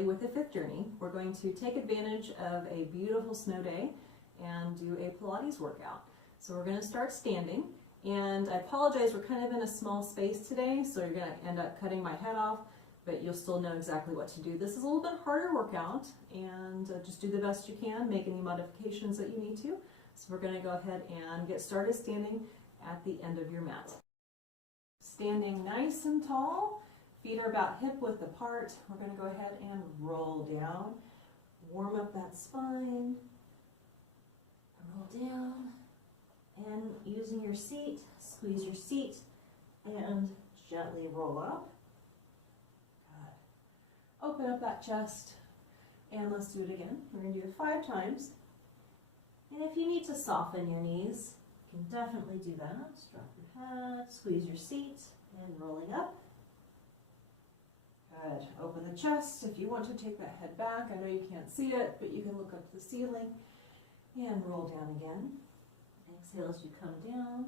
today with the fifth journey, we're going to take advantage of a beautiful snow day and do a Pilates workout. So we're going to start standing, and I apologize, we're kind of in a small space today, so you're going to end up cutting my head off, but you'll still know exactly what to do. This is a little bit harder workout, and just do the best you can, make any modifications that you need to. So we're going to go ahead and get started standing at the end of your mat. Standing nice and tall, feet are about hip width apart. We're going to go ahead and roll down, warm up that spine, roll down, and using your seat, squeeze your seat, and gently roll up. Good. Open up that chest, and let's do it again. We're going to do it 5 times. And if you need to soften your knees, you can definitely do that. Drop your head, squeeze your seat, and rolling up. Good. Open the chest. If you want to take that head back, I know you can't see it, but you can look up to the ceiling and roll down again. Exhale as you come down.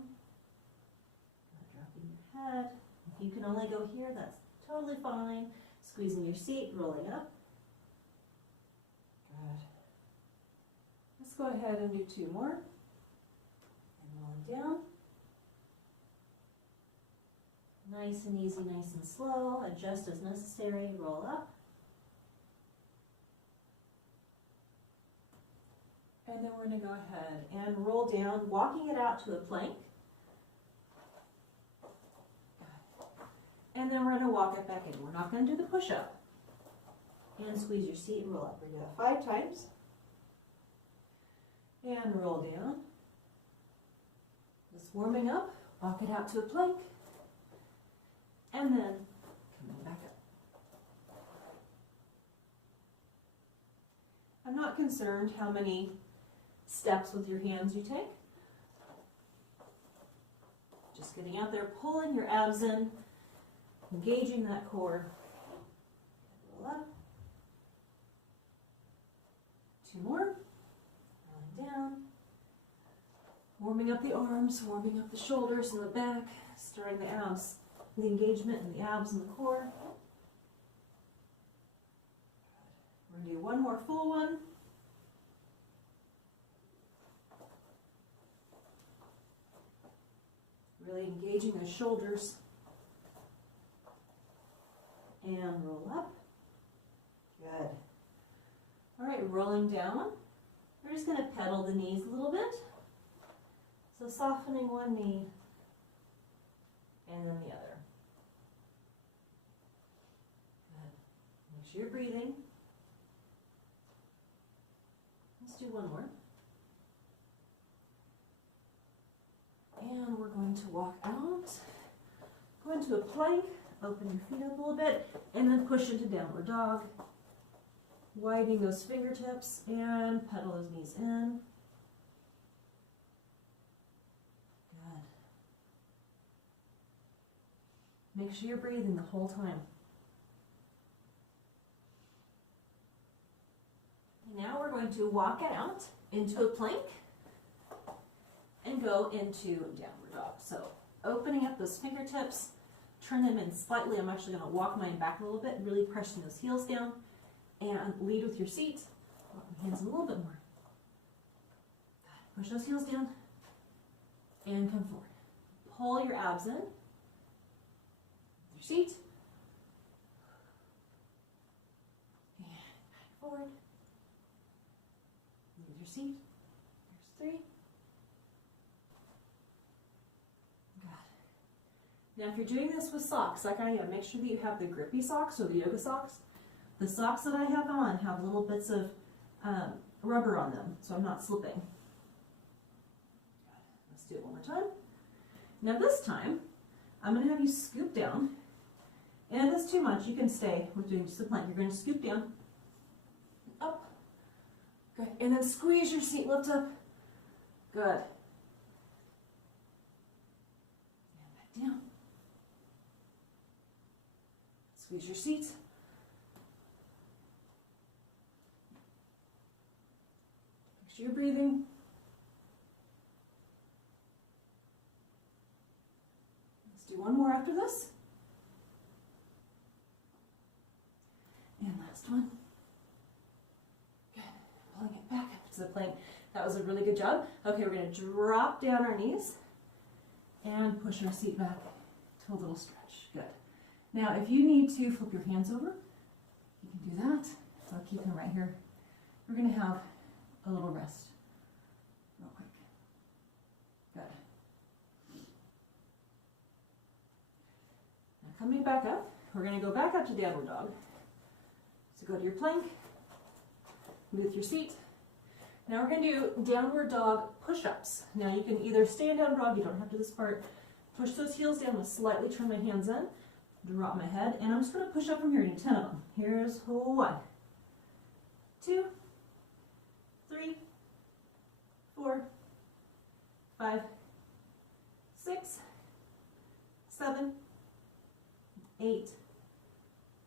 Dropping your head. If you can only go here, that's totally fine. Squeezing your seat, rolling up. Good. Let's go ahead and do 2 more. And rolling down. Nice and easy, nice and slow. Adjust as necessary. Roll up. And then we're going to go ahead and roll down, walking it out to a plank. And then we're going to walk it back in. We're not going to do the push-up. And squeeze your seat and roll up. We're going to do that 5 times. And roll down. Just warming up. Walk it out to a plank. And then coming back up. I'm not concerned how many steps with your hands you take. Just getting out there, pulling your abs in, engaging that core. Roll up. 2 more. Rolling down. Warming up the arms, warming up the shoulders and the back, stirring the abs, the engagement in the abs and the core. We're going to do 1 more full one. Really engaging those shoulders. And roll up. Good. All right, rolling down. We're just going to pedal the knees a little bit. So softening one knee and then the other. Good. Make sure you're breathing. Let's do 1 more. And we're going to walk out, go into a plank, open your feet up a little bit, and then push into downward dog. Widening those fingertips and pedal those knees in. Good. Make sure you're breathing the whole time. Now we're going to walk it out into a plank and go into downward dog. So opening up those fingertips, turn them in slightly. I'm actually going to walk mine back a little bit, really pressing those heels down, and lead with your seat. Walk my hands in a little bit more. Push those heels down and come forward. Pull your abs in. Your seat. And back forward. With your seat. There's 3. Now if you're doing this with socks, like I am, make sure that you have the grippy socks or the yoga socks. The socks that I have on have little bits of rubber on them, so I'm not slipping. Let's do it 1 more time. Now this time, I'm going to have you scoop down. And if it's too much, you can stay with doing just the plank. You're going to scoop down, up, good, and then squeeze your seat, lift up, good. And back down. Squeeze your seat. Make sure you're breathing. Let's do 1 more after this. And last one. the plank. That was a really good job. Okay, we're going to drop down our knees and push our seat back to a little stretch. Good. Now, if you need to flip your hands over, you can do that. So I'll keep them right here. We're going to have a little rest real quick. Good. Now coming back up, we're going to go back up to downward dog. So go to your plank, move your seat. Now we're going to do downward dog push-ups. Now you can either stay in downward dog, you don't have to do this part. Push those heels down, I'm going to slightly turn my hands in, drop my head, and I'm just going to push up from here, do 10 of them. Here's 1, 2, 3, 4, 5, 6, 7, 8,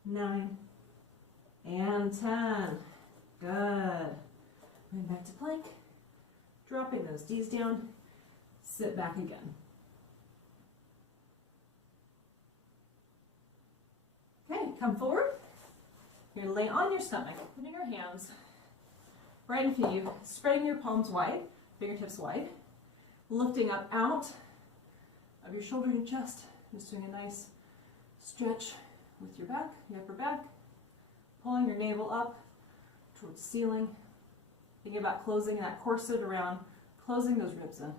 9, and 10. Good. Going back to plank, dropping those knees down, sit back again. Okay, come forward. You're going to lay on your stomach, putting your hands right in front of you, spreading your palms wide, fingertips wide, lifting up out of your shoulder and chest, just doing a nice stretch with your back, your upper back, pulling your navel up towards the ceiling, thinking about closing that corset around, closing those ribs in. And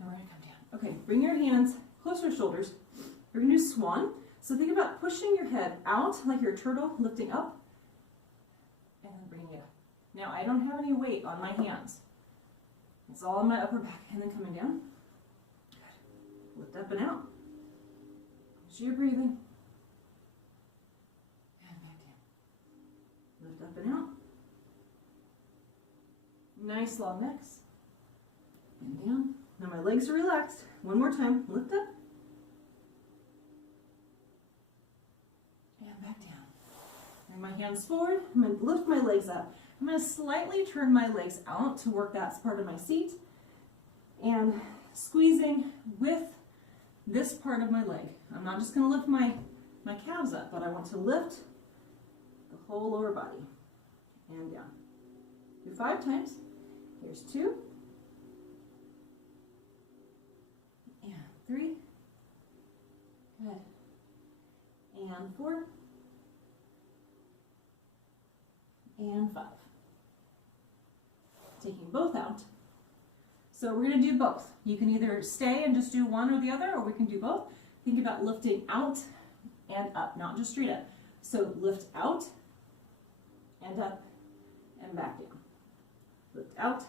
we're going to come down. Okay, bring your hands close to your shoulders. We're going to do Swan. So think about pushing your head out like you're a turtle, lifting up, and then bringing it up. Now, I don't have any weight on my hands. It's all in my upper back, and then coming down. Good. Lift up and out. So you're breathing. And back down. Lift up and out. Nice long necks. And down. Now my legs are relaxed. One more time. Lift up. And back down. Bring my hands forward. I'm going to lift my legs up. I'm going to slightly turn my legs out to work that part of my seat. And squeezing with this part of my leg. I'm not just going to lift my calves up, but I want to lift the whole lower body. And down. Do 5 times. Here's 2. And 3. Good. And 4. And 5. Taking both out. So we're going to do both. You can either stay and just do one or the other, or we can do both. Think about lifting out and up, not just straight up. So lift out and up and back down. Lift out,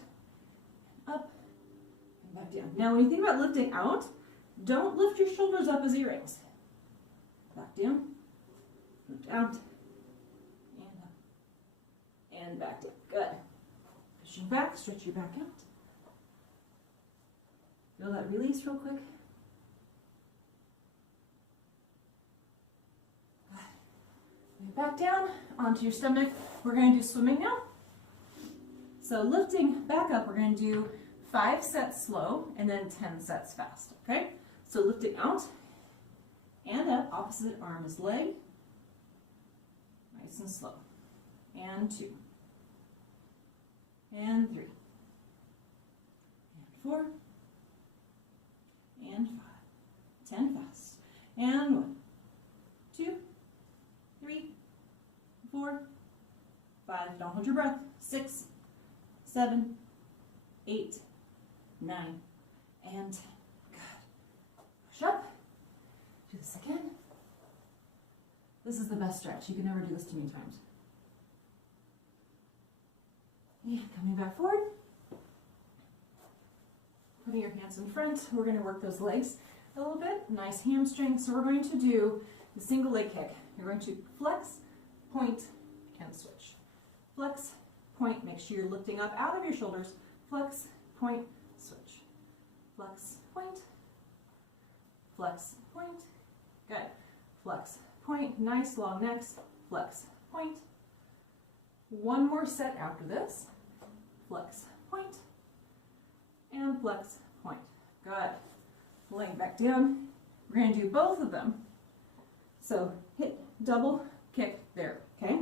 up, and back down. Now when you think about lifting out, don't lift your shoulders up as earrings. Back down, lift out, and up, and back down. Good. Pushing back, stretch your back out. Feel that release real quick. Back down onto your stomach. We're going to do swimming now. So lifting back up, we're going to do 5 sets slow and then 10 sets fast. Okay? So lifting out and up, opposite arm is leg. Nice and slow. And 2. And 3. And 4. And 5. 10 fast. And 1, 2, 3, 4, 5. Don't hold your breath. 6, 7, 8, 9, and 10. Good. Push up. Do this again. This is the best stretch. You can never do this too many times. And coming back forward. Putting your hands in front. We're going to work those legs a little bit. Nice hamstring. So we're going to do the single leg kick. You're going to flex, point, and switch. Flex, point, make sure you're lifting up out of your shoulders. Flex, point, switch. Flex, point. Flex, point. Good. Flex, point. Nice long necks. Flex, point. One more set after this. Flex, point. And flex, point. Good. Laying back down. We're going to do both of them. So hit, double, kick there. Okay?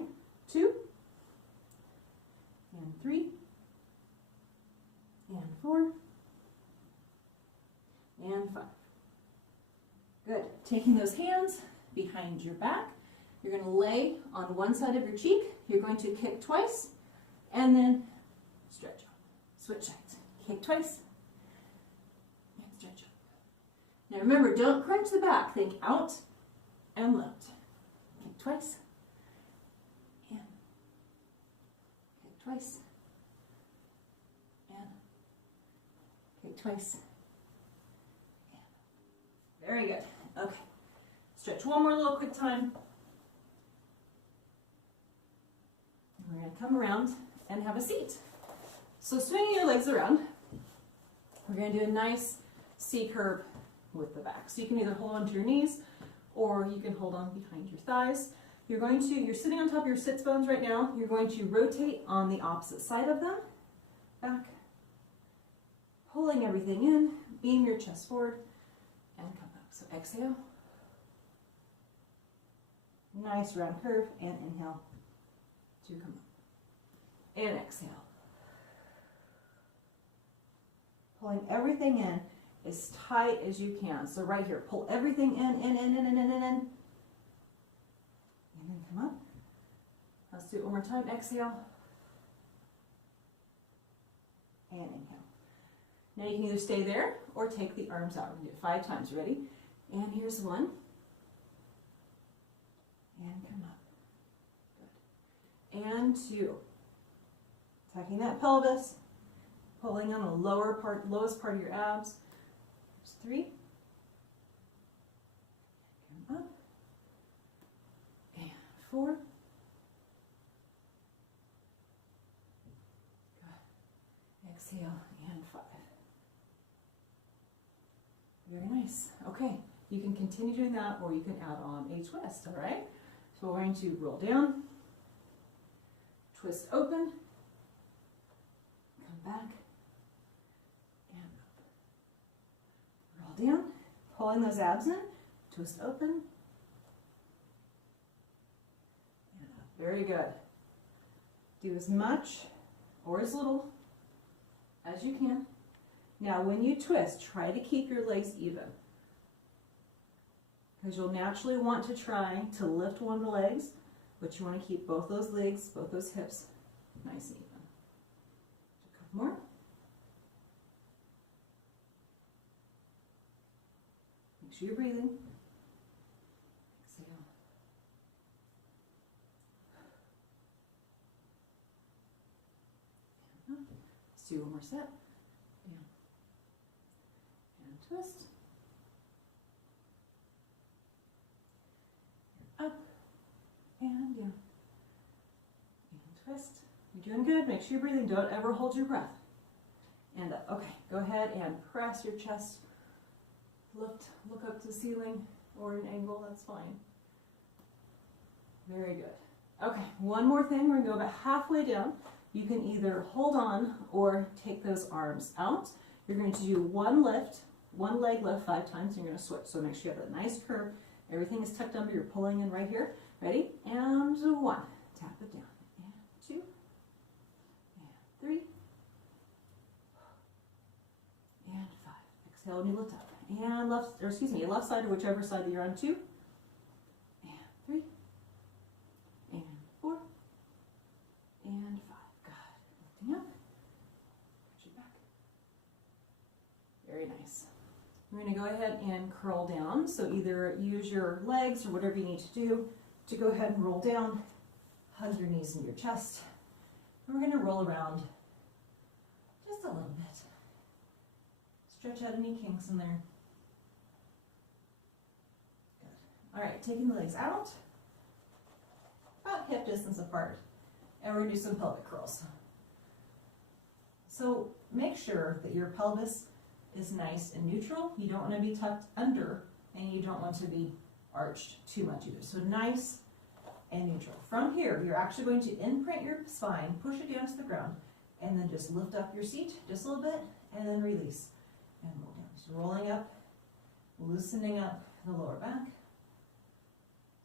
2. And 3. 4, and 5. Good. Taking those hands behind your back, you're going to lay on one side of your cheek. You're going to kick twice, and then stretch up. Switch sides. Kick twice, and stretch up. Now remember, don't crunch the back. Think out and lift. Kick twice, and kick twice, and kick twice. And. Very good. Okay. Stretch one more little quick time. We're going to come around and have a seat. So swinging your legs around, we're going to do a nice C curve with the back. So you can either hold onto your knees or you can hold on behind your thighs. You're sitting on top of your sits bones right now. You're going to rotate on the opposite side of them, back, pulling everything in, beam your chest forward, and come up. So exhale, nice round curve, and inhale to come up, and exhale. Pulling everything in as tight as you can. So right here, pull everything in, and then come up. Let's do it one more time. Exhale, and inhale. Now you can either stay there or take the arms out. We're going to do it 5 times. Ready? And here's 1. And come up. Good. And 2. Tucking that pelvis. Pulling on the lowest part of your abs. There's 3. Come up. And 4. Good. Exhale, and 5. Very nice. Okay, you can continue doing that, or you can add on a twist, all right? So we're going to roll down, twist open, come back, and up. Roll down, pulling those abs in, twist open, and up. Very good. Do as much or as little as you can. Now when you twist, try to keep your legs even, because you'll naturally want to try to lift one of the legs, but you want to keep both those legs, both those hips nice and even. A couple more. Make sure you're breathing. Exhale. And up. Let's do one more set. Down. And twist. Up and down. And twist. You're doing good. Make sure you're breathing. Don't ever hold your breath. And up. Okay, go ahead and press your chest. Look up to the ceiling or an angle, that's fine. Very good. Okay, one more thing. We're going to go about halfway down. You can either hold on or take those arms out. You're going to do one leg lift 5 times. You're going to switch. So make sure you have a nice curve. Everything is tucked under. You're pulling in right here. Ready? And 1. Tap it down. And 2. And 3. And 5. Exhale and you lift up. And left side or whichever side that you're on. 2. And 3. And 4. And 5. Good. Lifting up. Push it back. Very nice. We're going to go ahead and curl down. So either use your legs or whatever you need to do to go ahead and roll down. Hug your knees in your chest. And we're going to roll around just a little bit. Stretch out any kinks in there. Good. All right, taking the legs out, about hip distance apart. And we're going to do some pelvic curls. So make sure that your pelvis is nice and neutral. You don't want to be tucked under, and you don't want to be arched too much either. So nice and neutral. From here, you're actually going to imprint your spine, push it down to the ground, and then just lift up your seat just a little bit, and then release and roll down. So rolling up, loosening up the lower back.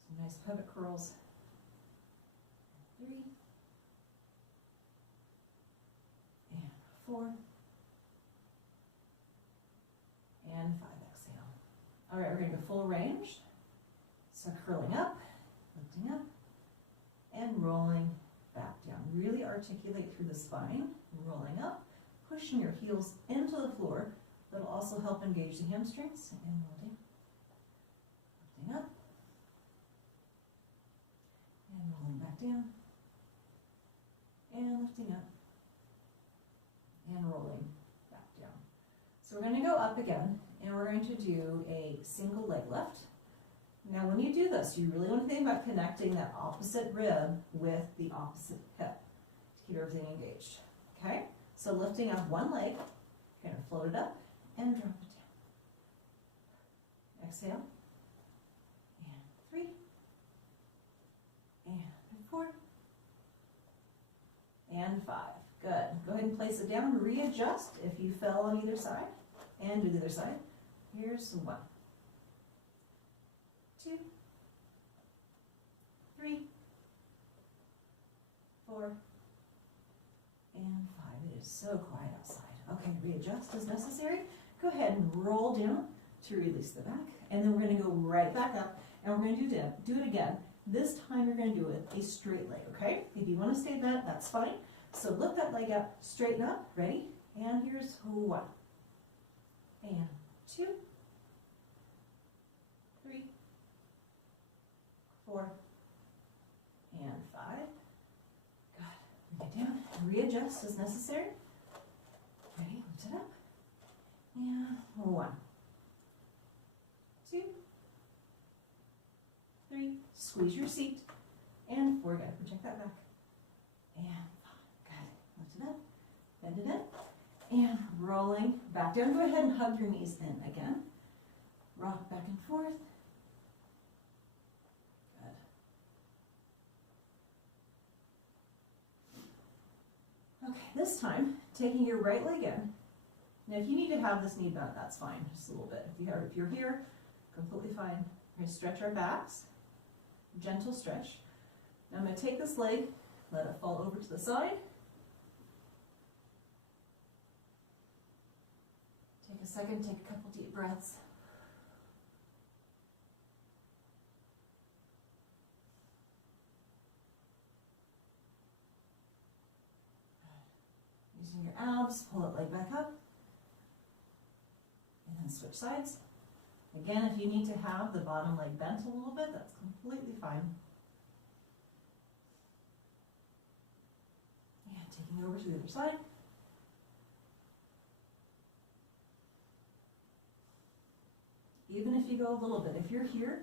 Some nice pelvic curls. 3 and 4. All right, we're going to go full range. So curling up, lifting up, and rolling back down. Really articulate through the spine, rolling up, pushing your heels into the floor. That'll also help engage the hamstrings, and rolling, lifting up, and rolling back down, and lifting up, and rolling back down. So we're going to go up again, and we're going to do a single leg lift. Now when you do this, you really want to think about connecting that opposite rib with the opposite hip to keep everything engaged. Okay? So lifting up one leg, kind of float it up and drop it down. Exhale. And 3. And 4. And 5. Good. Go ahead and place it down. Readjust if you fell on either side. And do the other side. Here's 1. 2, 3, 4, and 5. It is so quiet outside. Okay, readjust as necessary. Go ahead and roll down to release the back, and then we're going to go right back up, and we're going to do it again. This time you're going to do it a straight leg, okay? If you want to stay bent, that's fine. So lift that leg up, straighten up, ready? And here's 1, and 2, 3, 4, and 5. Good. Bring it down. Readjust as necessary. Ready? Lift it up. And 1, 2, 3. Squeeze your seat. And 4. Good. Project that back. And 5. Good. Lift it up. Bend it in. And rolling back down. Go ahead and hug your knees in again. Rock back and forth. Okay, this time, taking your right leg in. Now if you need to have this knee bent, that's fine, just a little bit. If you're here, completely fine. We're going to stretch our backs, gentle stretch. Now I'm going to take this leg, let it fall over to the side. Take a second, take a couple deep breaths. Using your abs, pull that leg back up, and then switch sides. Again, if you need to have the bottom leg bent a little bit, that's completely fine. And taking over to the other side. Even if you go a little bit, if you're here,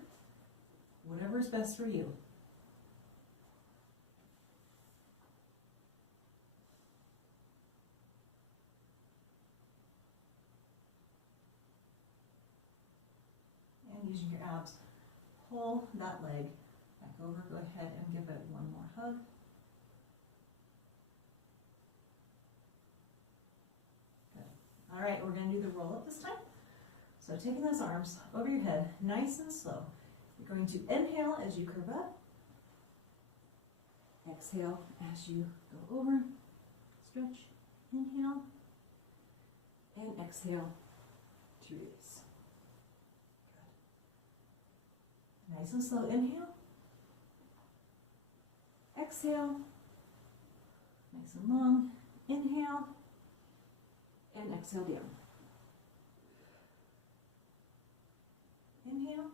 whatever is best for you. Using your abs, pull that leg back over. Go ahead and give it one more hug. Good. All right, we're going to do the roll up this time. So taking those arms over your head, nice and slow. You're going to inhale as you curve up. Exhale as you go over. Stretch. Inhale. And exhale to release. Nice and slow, inhale, exhale, nice and long, inhale, and exhale down. Inhale,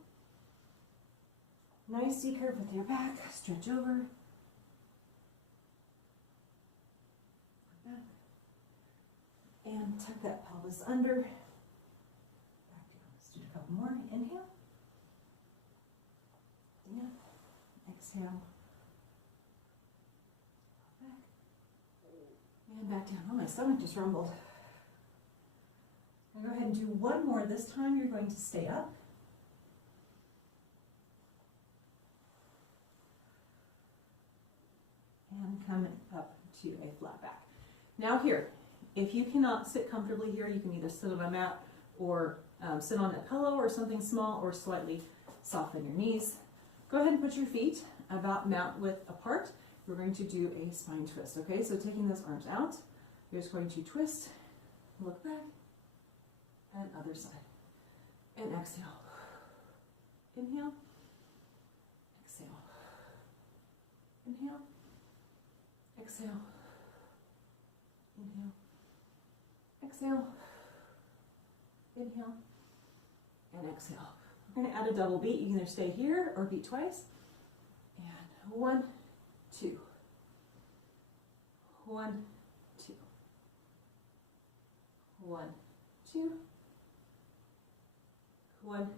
nice C curve with your back, stretch over, back, and tuck that pelvis under, back down. Let's do a couple more, inhale. Exhale. Back. And back down. Oh, my stomach just rumbled. I'll go ahead and do one more. This time you're going to stay up. And come up to a flat back. Now here, if you cannot sit comfortably here, you can either sit on a mat or sit on a pillow or something small, or slightly soften your knees. Go ahead and put your feet about mount width apart. We're going to do a spine twist, okay? So taking those arms out, you're just going to twist, look back, and other side. And exhale. Inhale. Exhale. Inhale. Exhale. Inhale. Exhale. Inhale. And exhale. We're going to add a double beat. You can either stay here or beat twice. And 1, 2. 1, 2. 1, 2. 1,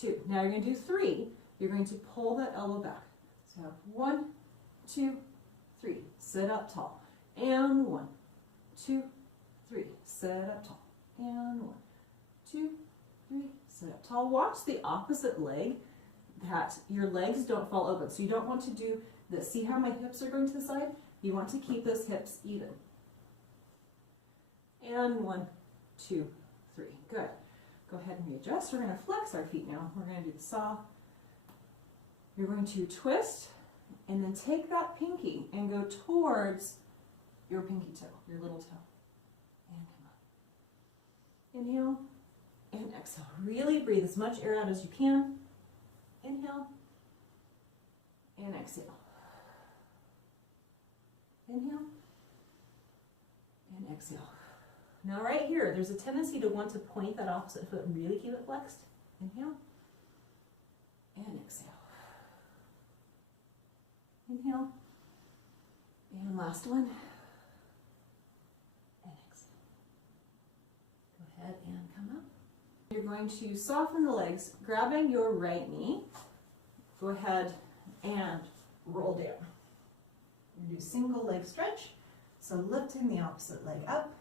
2. Now you're going to do 3. You're going to pull that elbow back. So 1, 2, 3. Sit up tall. And 1, 2, 3. Sit up tall. And 1, 2, 3. Sit up tall. Watch the opposite leg, that your legs don't fall open. So you don't want to do this. See how my hips are going to the side? You want to keep those hips even. And 1, 2, 3. Good. Go ahead and readjust. We're going to flex our feet now. We're going to do the saw. You're going to twist and then take that pinky and go towards your pinky toe, your little toe. And come up. Inhale and exhale. Really breathe as much air out as you can. Inhale and exhale. Inhale and exhale. Now right here, there's a tendency to want to point that opposite foot and really keep it flexed. Inhale and exhale. Inhale and last one. And exhale. Go ahead and come up. You're going to soften the legs, grabbing your right knee. Go ahead and roll down. You do single leg stretch, so lifting the opposite leg up,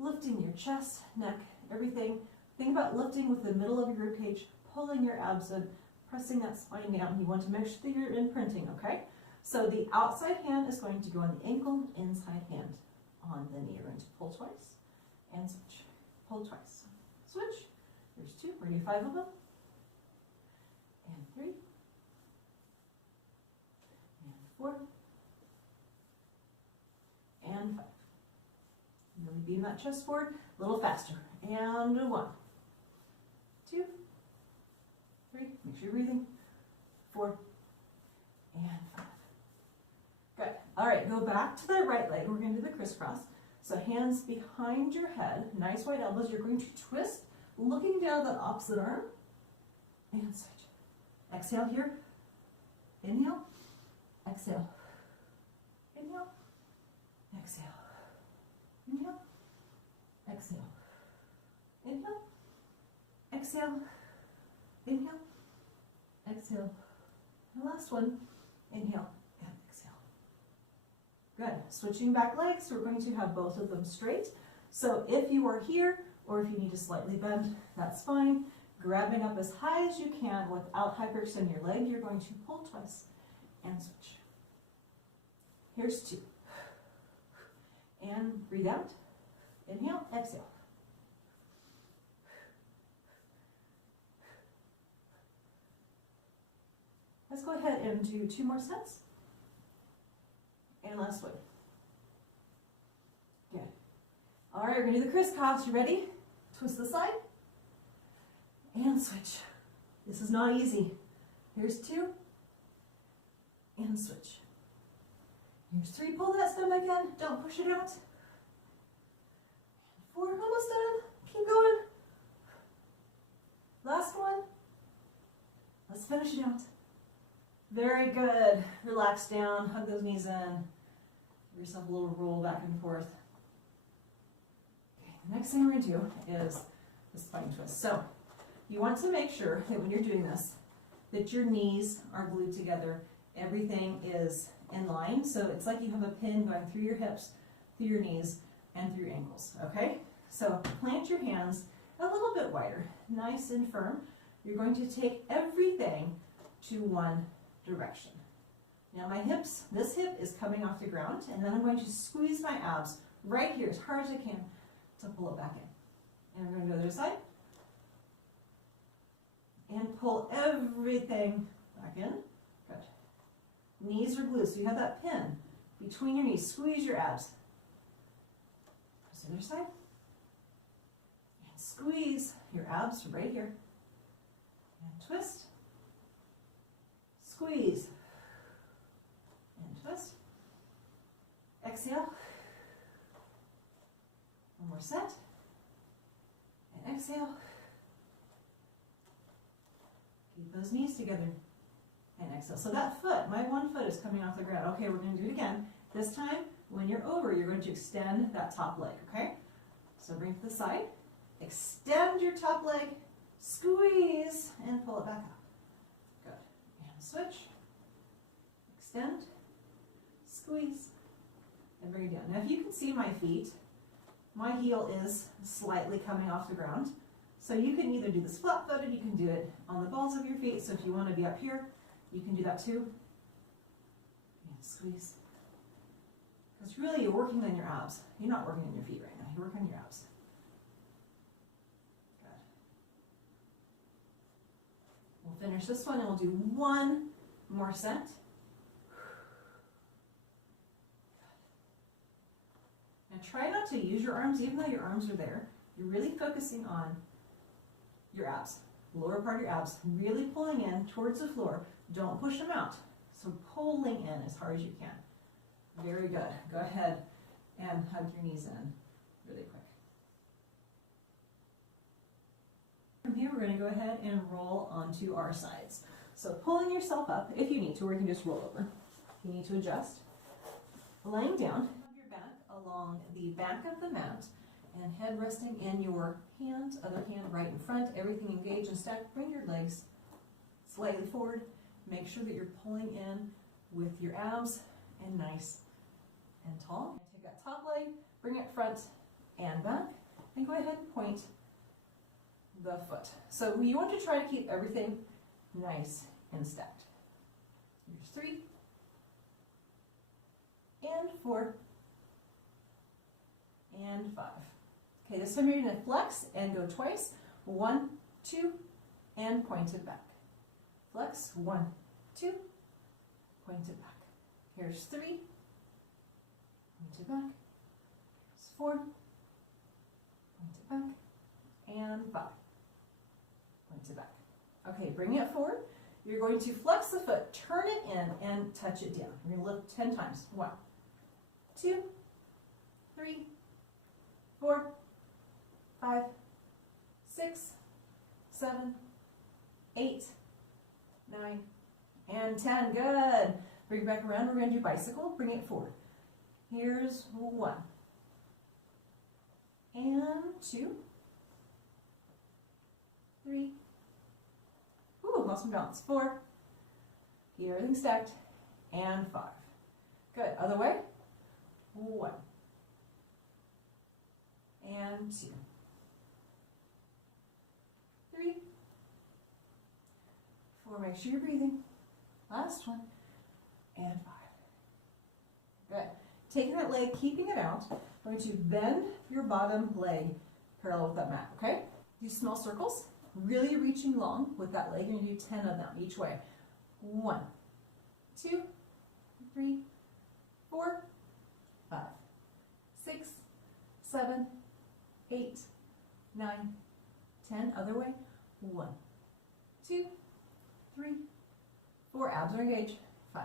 lifting your chest, neck, everything. Think about lifting with the middle of your ribcage, pulling your abs in, pressing that spine down. You want to make sure that you're imprinting, okay? So the outside hand is going to go on the ankle, inside hand on the knee. You're going to pull twice and switch. Pull twice. Switch. Here's 2. We're going to do 5 of them. And 3. And 4. And 5. Really beam that chest forward a little faster. And 1, 2, 3. Make sure you're breathing. 4 and 5. Good. All right, go back to the right leg. We're going to do the crisscross. So hands behind your head, nice wide elbows. You're going to twist, looking down that opposite arm, and switch. Exhale here. Inhale. Exhale. Inhale. Exhale. Inhale. Exhale. Inhale. Exhale. Inhale. Exhale. And last one. Inhale and exhale. Good. Switching back legs, we're going to have both of them straight. So if you are here, or if you need to slightly bend, that's fine. Grabbing up as high as you can without hyperextending your leg, you're going to pull twice and switch. Here's 2. And breathe out. Inhale, exhale. Let's go ahead and do 2 more sets. And last one. Good. All right, we're going to do the crisscross. You ready? Twist the side. And switch. This is not easy. Here's 2. And switch. Here's 3. Pull that stomach in. Don't push it out. 4. Almost done. Keep going. Last one. Let's finish it out. Very good. Relax down. Hug those knees in. Give yourself a little roll back and forth. Okay, the next thing we're going to do is the spine twist. So you want to make sure that when you're doing this, that your knees are glued together. Everything is in line. So it's like you have a pin going through your hips, through your knees, and through your ankles. Okay? So plant your hands a little bit wider, nice and firm. You're going to take everything to one direction. Now my hips, this hip is coming off the ground, and then I'm going to squeeze my abs right here as hard as I can to pull it back in. And I'm going to go to the other side. And pull everything back in. Good. Knees are glued, so you have that pin between your knees. Squeeze your abs. Press the other side. And squeeze your abs right here. And twist. Squeeze. And twist. Exhale. One more set. And exhale. Keep those knees together. And exhale. So that foot, my one foot is coming off the ground. Okay, we're going to do it again. This time, when you're over, you're going to extend that top leg, okay? So bring it to the side. Extend your top leg. Squeeze. And pull it back up. Good. And switch. Extend. Squeeze. And bring it down. Now, if you can see my feet, my heel is slightly coming off the ground. So you can either do this flat-footed, you can do it on the balls of your feet. So if you want to be up here, you can do that too. And squeeze. Because really you're working on your abs. You're not working on your feet right now. You're working on your abs. Good. We'll finish this one and we'll do one more set. Now try not to use your arms, even though your arms are there. You're really focusing on your abs, lower part of your abs, really pulling in towards the floor. Don't push them out. So pulling in as hard as you can. Very good. Go ahead and hug your knees in really quick. From here, we're going to go ahead and roll onto our sides. So pulling yourself up if you need to, or you can just roll over. If you need to adjust. Laying down, have your back along the back of the mat and head resting in your hand, other hand right in front, everything engaged and stacked. Bring your legs slightly forward. Make sure that you're pulling in with your abs and nice and tall. Take that top leg, bring it front and back, and go ahead and point the foot. So you want to try to keep everything nice and stacked. Here's 3 and 4 and 5. Okay, this time you're going to flex and go twice. 1, 2, and point it back. Flex, 1, 2, point it back. Here's 3, point it back. Here's 4, point it back. And 5, point it back. Okay, bring it forward. You're going to flex the foot, turn it in, and touch it down. You're going to lift 10 times. 1, 2, 3, 4, 5, 6, 7, 8, 9, and 10. Good. Bring it back around. We're going to do bicycle. Bring it forward. Here's 1 and 2, 3. Ooh, lost some balance. 4. Keep everything stacked. And 5. Good. Other way. 1 and 2, 3, 4. Make sure you're breathing. Last one. And 5. Good. Taking that leg, keeping it out. I'm going to bend your bottom leg parallel with that mat, okay? Do small circles, really reaching long with that leg. You're going to do 10 of them each way. 1, 2, 3, 4, 5, 6, 7, 8, 9, 10. Other way. 1, 2, 3, 4. Abs are engaged. 5,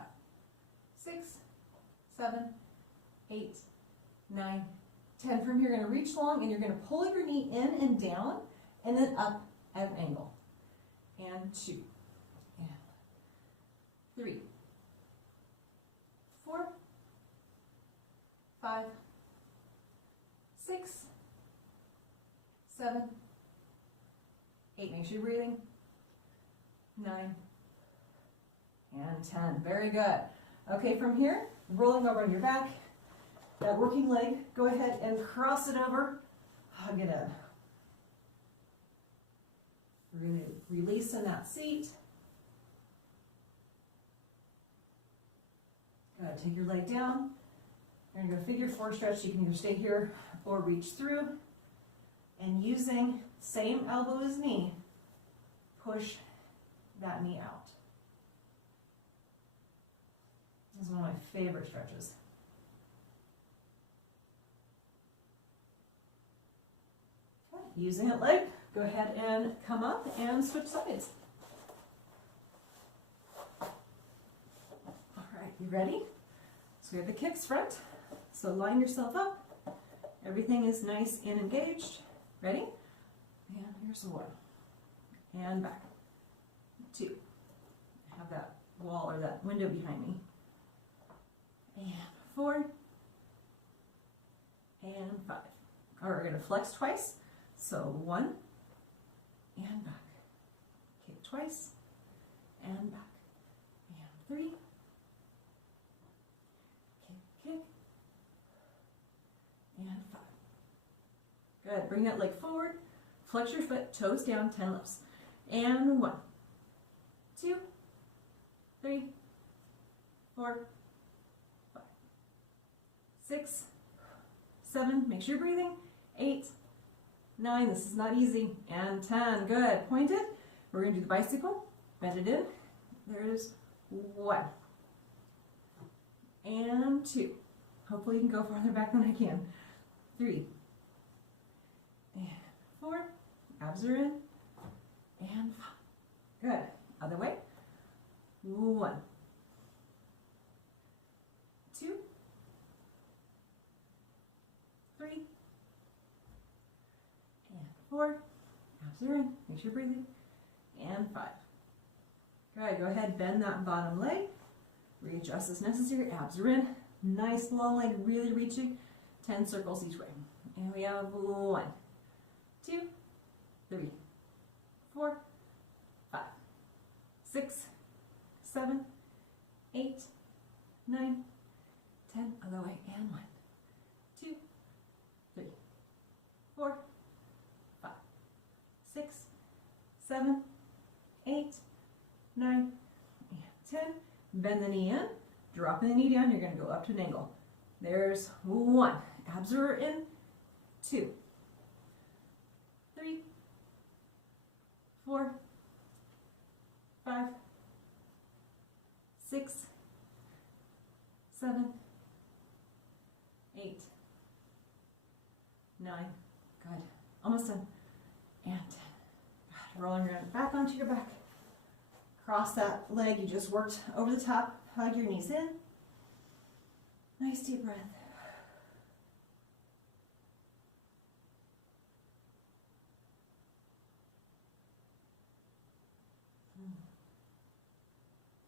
6, 7, 8, 9, 10. From here, you're going to reach long and you're going to pull your knee in and down and then up at an angle. And 2, and 3, 4, 5, 6, 7, 8. Make sure you're breathing. 9 and 10. Very good. Okay, from here, rolling over on your back, that working leg, go ahead and cross it over, hug it in. Really release in that seat. Go ahead, take your leg down. You're going to go figure 4 stretch. You can either stay here or reach through. And using same elbow as knee, push that knee out. This is one of my favorite stretches. Okay, using that leg, go ahead and come up and switch sides. You ready? So we have the kicks front. So line yourself up. Everything is nice and engaged. Ready? And here's 1. And back. 2. I have that wall or that window behind me. And 4. And 5. All right, we're going to flex twice. So 1 and back. Kick twice and back. And 3. Kick. And 5. Good. Bring that leg forward. Flex your foot, toes down, 10 lifts. And 1, 2, 3, 4, 5, 6, 7. Make sure you're breathing. 8, 9. This is not easy. And 10. Good. Pointed. We're going to do the bicycle. Bend it in. There's 1. And 2. Hopefully you can go farther back than I can. 3. And 4. Abs are in. And 5. Good. Other way. 1. 2. 3. And 4. Abs are in. Make sure you're breathing. And 5. Good. Go ahead. Bend that bottom leg. Readjust as necessary. Abs are in. Nice long leg. Really reaching. 10 circles each way. And we have 1, 2, 3, 4, 5, 6, 7, 8, 9, 10. Other way. And 1, 2, 3, 4, 5, 6, 7, 8, 9, and 10. Bend the knee in. Dropping the knee down. You're going to go up to an angle. There's 1. Abs are in. 2, 3, 4, 5, 6, 7, 8, 9. Good. Almost done. And 10. Good. Rolling your back onto your back. Cross that leg you just worked over the top. Hug your knees in. Nice deep breath.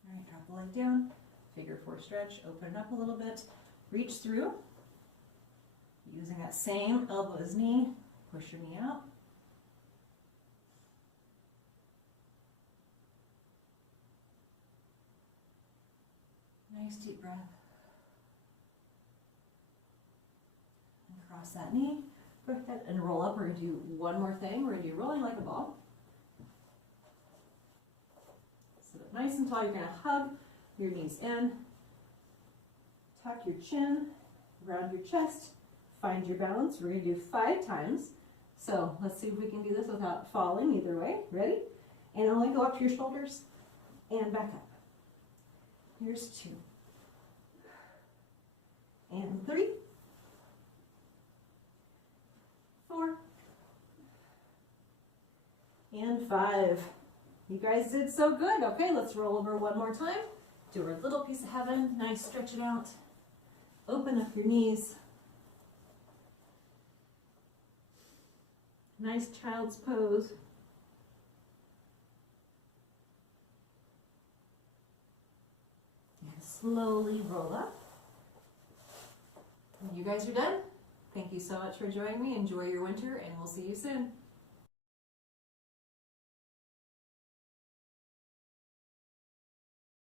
All right, drop the leg down. Figure 4 stretch. Open it up a little bit. Reach through. Using that same elbow as knee. Push your knee out. Nice deep breath. And cross that knee. Go ahead and roll up. We're going to do one more thing. We're going to do rolling like a ball. Sit up nice and tall. You're going to hug your knees in. Tuck your chin. Round your chest. Find your balance. We're going to do 5 times. So let's see if we can do this without falling either way. Ready? And only go up to your shoulders and back up. Here's 2. And 3. 4. And 5. You guys did so good. Okay, let's roll over one more time. Do our little piece of heaven. Nice, stretch it out. Open up your knees. Nice child's pose. And slowly roll up. You guys are done. Thank you so much for joining me. Enjoy your winter, and we'll see you soon.